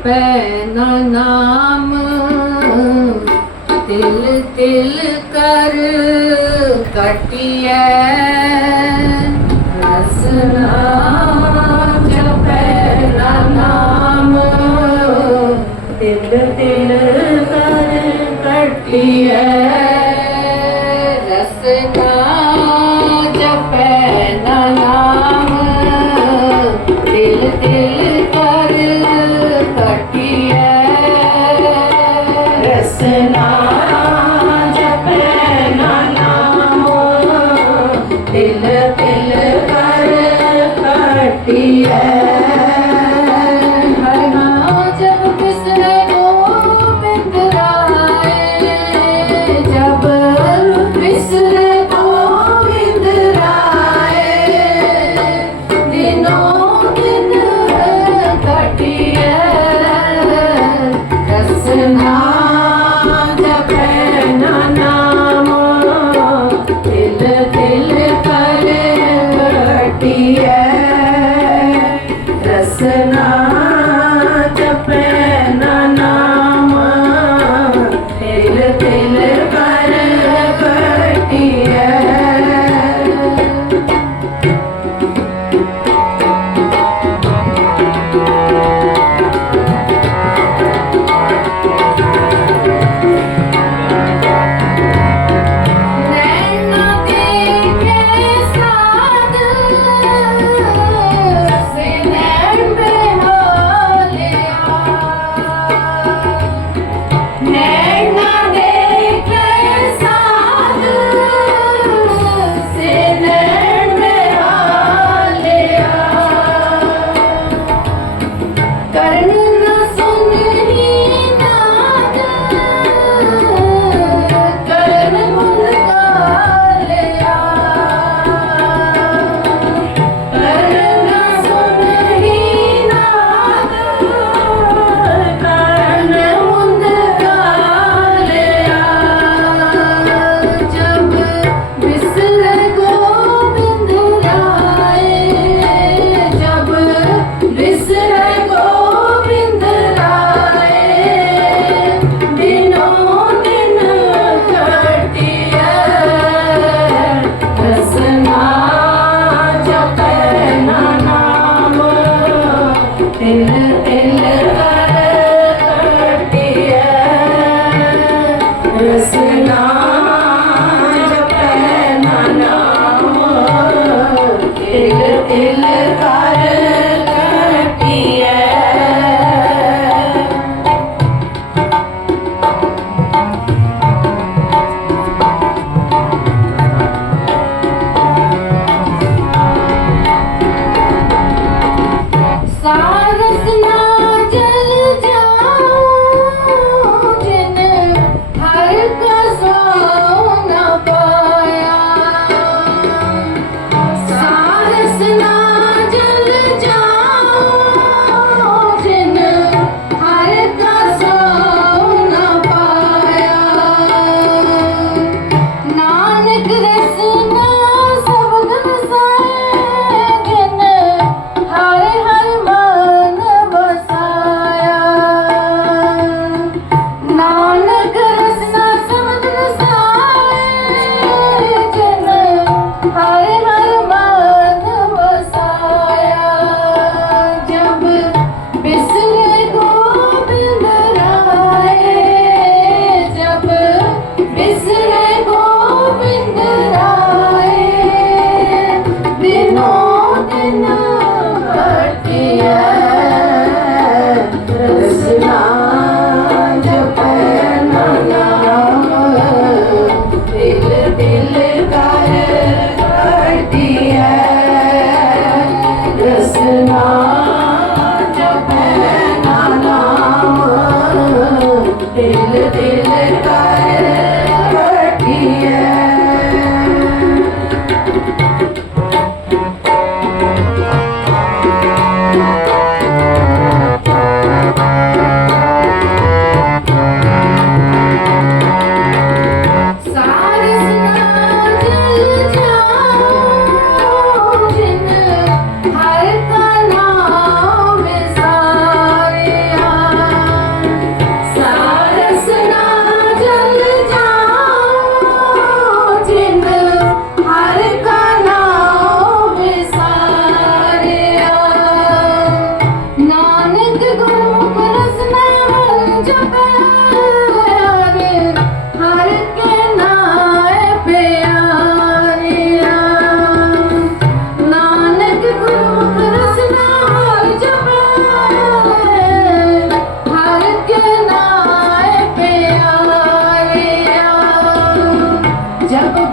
ਜਪੈ ਨਾਮ। ਤਿਲ ਤਿਲ ਕਰ ਕਟਿਐ। ਰਸਨਾ Дякую.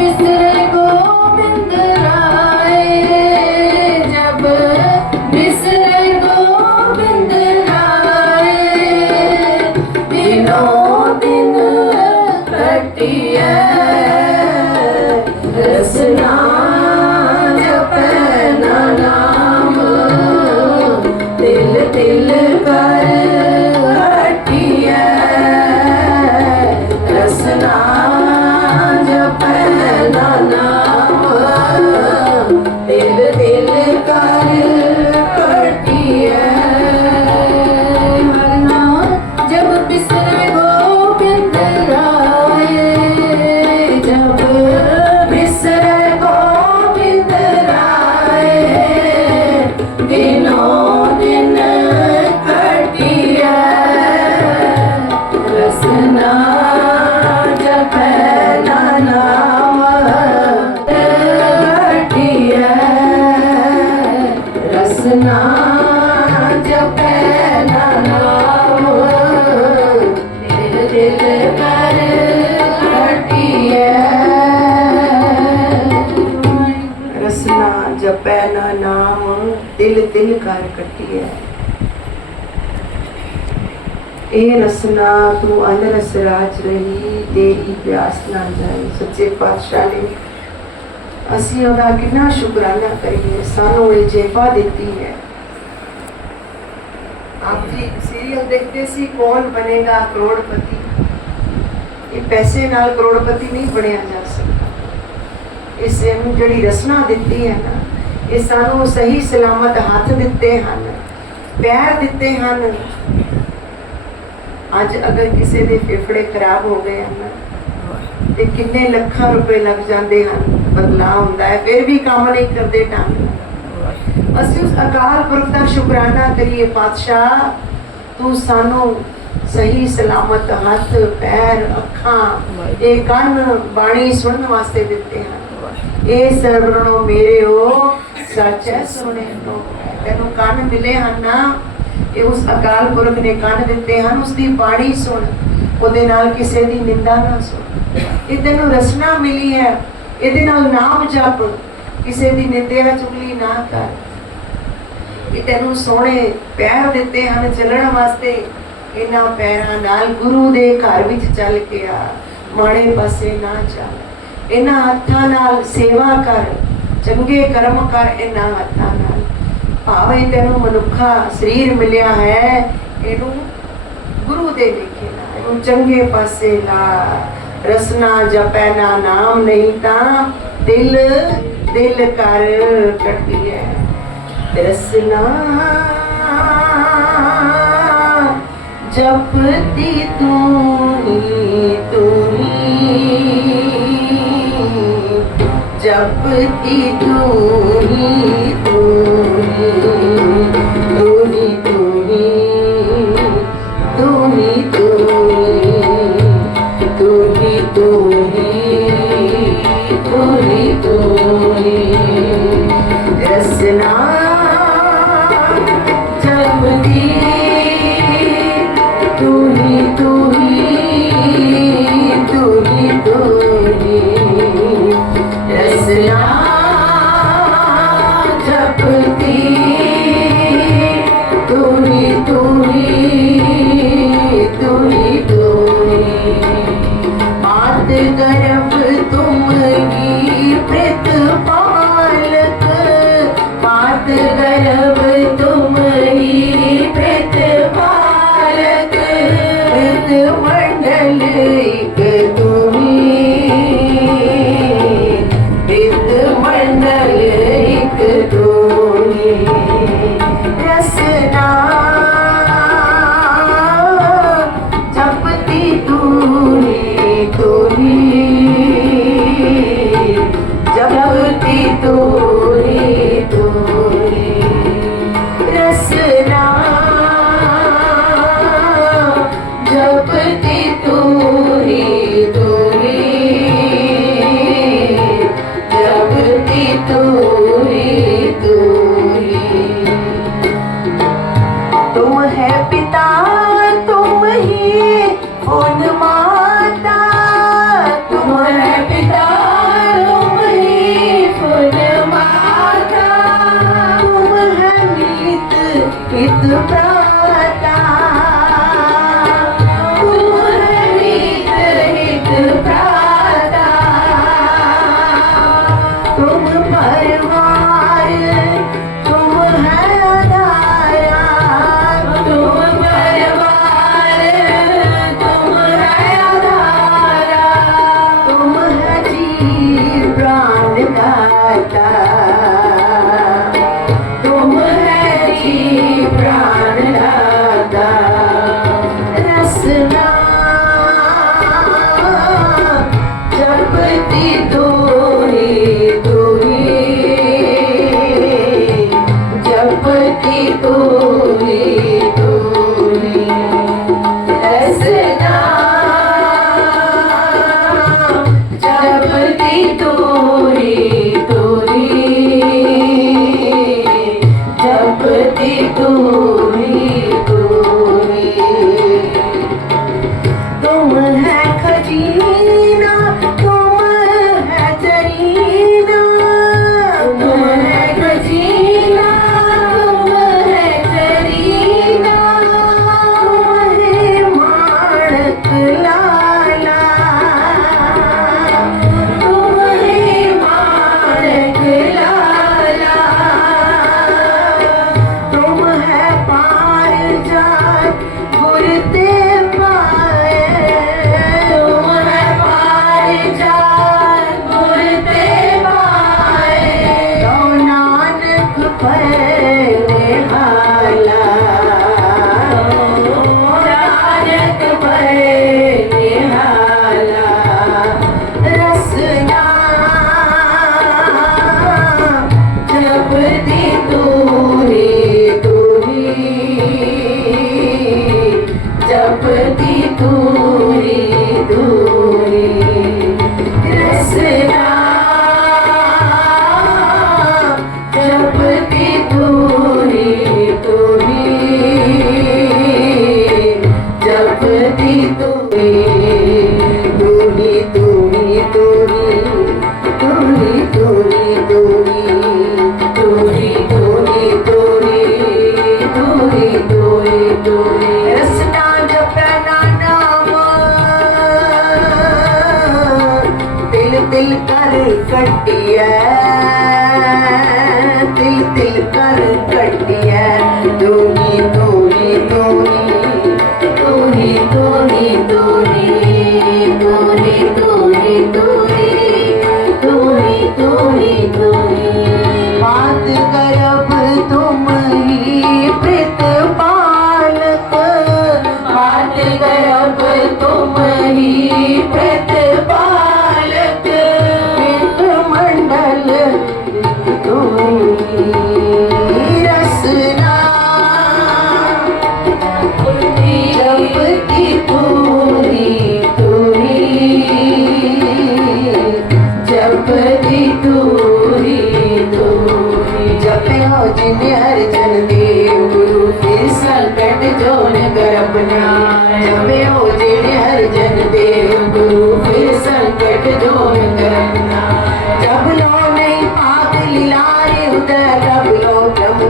ਕਰ ਕੱਟੀ ਹੈ। ਇਹ ਰਸਨਾ ਤੂੰ ਅਨਰਸ ਰਾਜ ਰਹੀ, ਤੇਰੀ ਪਿਆਸ ਨਾ ਜਾਈ, ਸੱਚੇ ਪਾਤਸ਼ਾਹ ਨੇ। ਅਸੀਂ ਉਹਦਾ ਕਿੰਨਾ ਸ਼ੁਕਰਾਨਾ ਕਰੀਏ, ਸਾਨੂੰ ਇਹ ਜੇਬਾ ਦਿੱਤੀ ਹੈ। ਆਪ ਜੀ ਸੀਰੀਅਲ ਦੇਖਦੇ ਸੀ, ਕੌਣ ਬਣੇਗਾ ਕਰੋੜਪਤੀ? ਇਹ ਪੈਸੇ ਨਾਲ ਕਰੋੜਪਤੀ ਨਹੀਂ ਬਣਿਆ ਜਾ ਸਕਦਾ। ਇਸ ਨੂੰ ਜਿਹੜੀ ਰਸਨਾ ਦਿੱਤੀ ਹੈ ਨਾ ਇਹ ਸਾਨੂੰ ਸਹੀ ਸਲਾਮਤ ਹੱਥ ਦਿੱਤੇ ਹਨ, ਪੈਰ ਦਿੱਤੇ ਹਨ। ਅੱਜ ਅਗਰ ਕਿਸੇ ਦੇ ਫੇਫੜੇ ਖਰਾਬ ਹੋ ਗਏ ਹਨ ਤੇ ਕਿੰਨੇ ਲੱਖਾਂ ਰੁਪਏ ਲੱਗ ਜਾਂਦੇ ਹਨ, ਬਦਲਾਅ ਹੁੰਦਾ ਹੈ, ਫਿਰ ਵੀ ਕੰਮ ਨਹੀਂ ਕਰਦੇ ਢੰਗ। ਅਸੀਂ ਉਸ ਅਕਾਲ ਪੁਰਖ ਦਾ ਸ਼ੁਕਰਾਨਾ ਕਰੀਏ, ਪਾਤਸ਼ਾਹ, ਤੂੰ ਸਾਨੂੰ ਸਹੀ, ਸਲਾਮਤ ਹੱਥ, ਪੈਰ, ਅੱਖਾਂ, ਇਹ ਕੰਨ, ਬਾਣੀ ਸੁਣਨ ਵਾਸਤੇ ਦਿੱਤੇ ਹਨ। ਇਹ ਸਰਵਣੋ ਮੇਰੇ ਹੋ ਸੱਚੈ ਸੁਣੇ ਲੋ ਤੈਨੂੰ ਕੰਨ ਮਿਲੇ ਹਨ ਨਾ, ਇਹ ਉਸ ਅਕਾਲ ਪੁਰਖ ਨੇ ਕੰਨ ਦਿੱਤੇ ਹਨ ਉਸ ਦੀ ਬਾਣੀ ਸੁਣ। ਉਹਦੇ ਨਾਲ ਕਿਸੇ ਦੀ ਨਿੰਦਾ ਨਾ ਸੁਣ। ਇਹ ਤੈਨੂੰ ਰਸਨਾ ਮਿਲੀ ਹੈ। ਇਹਦੇ ਨਾਲ ਨਾਮ ਜਪ। ਕਿਸੇ ਦੀ ਨਿੰਦਿਆ ਚੁਗਲੀ ਨਾ ਕਰ। ਇਹ ਤੈਨੂੰ ਸੋਹਣੇ ਪੈਰ ਦਿੱਤੇ ਹਨ ਚੱਲਣ ਵਾਸਤੇ। ਇਹਨਾਂ ਪੈਰਾਂ ਨਾਲ ਗੁਰੂ ਦੇ ਘਰ ਵਿੱਚ ਚੱਲ ਕੇ ਆ। ਮਾੜੇ ਪਾਸੇ ਨਾ ਚੱਲ ਇਹਨਾਂ ਹੱਥਾਂ ਨਾਲ ਸੇਵਾ ਕਰ। ਚੰਗੇ ਕਰਮ ਕਰ ਇਹਨਾਂ ਹੱਥਾਂ ਨਾਲ। ਭਾਵੇਂ ਤੈਨੂੰ ਮਨੁੱਖਾ ਸਰੀਰ ਮਿਲਿਆ ਹੈ, ਇਹਨੂੰ ਗੁਰੂ ਦੇ ਲਿਖੇ ਨਾ ਇਹਨੂੰ ਚੰਗੇ ਪਾਸੇ ਲਾ। ਰਸਨਾ ਜਪੈ ਨਾ ਨਾਮ ਨਹੀਂ ਤਾਂ ਦਿਲ ਦਿਲ ਕਰ ਕੱਟਿਐ ਰਸਨਾ ਜਪਤੀ ਤੂੰ ਹੀ ਤੂੰ। जपती तू ही तू ही blue, It's the problem.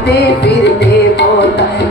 ਘੁੰਮਦੇ ਫਿਰਦੇ ਬਹੁਤ।